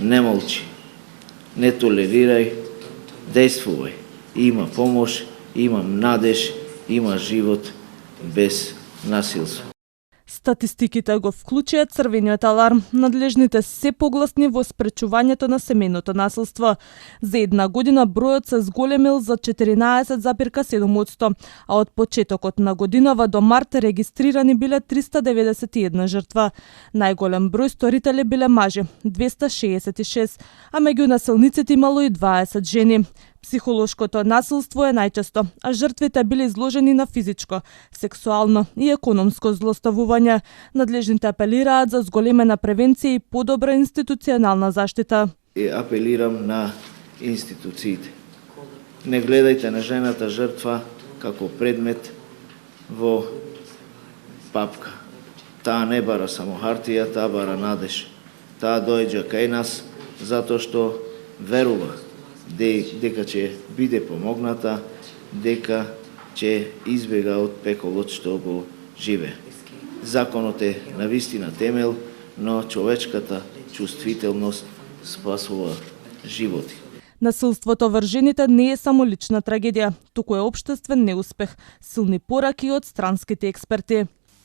не молчи, не толерирај, действувај. Има помош, има надеж, има живот без насилство. Статистиките го вклучија црвениот аларм. Надлежните се погласни во спречувањето на семејното насилство. За една година бројот се зголемил за 14,7%, а од почетокот на годинава до март регистрирани биле 391 жртва. Најголем број сторители биле мажи, 266, а меѓу насилниците имало и 20 жени. Психолошкото насилство е најчесто, а жртвите биле изложени на физичко, сексуално и економско злоставување. Надлежните апелираат за зголемена превенција и подобра институционална заштита. И апелирам на институциите. Не гледајте на жената жртва како предмет во папка. Таа не бара само хартија, таа бара надеж. Таа доаѓа кај нас затоа што верува дека ќе биде помогната, дека ќе избега од пеколот што го живе. Законот е навистина темел, но човечката чувствителност спасува животи. Насилството врз жените не е само лична трагедија, туку е општествен неуспех, силни пораки од странските експерти.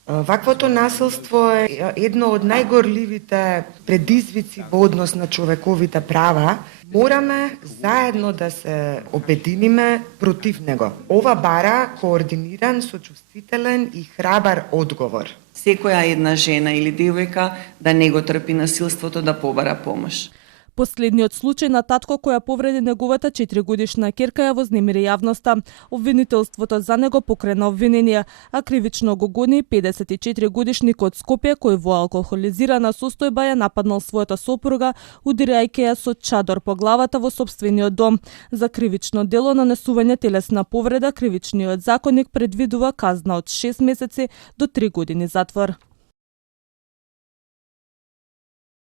Ваквото насилство е едно од најгорливите предизвици во однос на човековите права. Мораме заедно да се обединиме против него. Ова бара координиран, сочувствителен и храбар одговор. Секоја една жена или девојка да не го трпи насилството да побара помош. Последниот случај на татко која повреди неговата 4-годишна ќерка ја вознемири јавноста. Обвинителството за него покрена обвиненија, а кривично го гони 54-годишник од Скопје кој во алкохолизирана состојба ја нападнал својата сопруга, удирајќи ја со чадор по главата во сопствениот дом. За кривично дело нанесување телесна повреда, кривичниот законник предвидува казна од 6 месеци до 3 години затвор.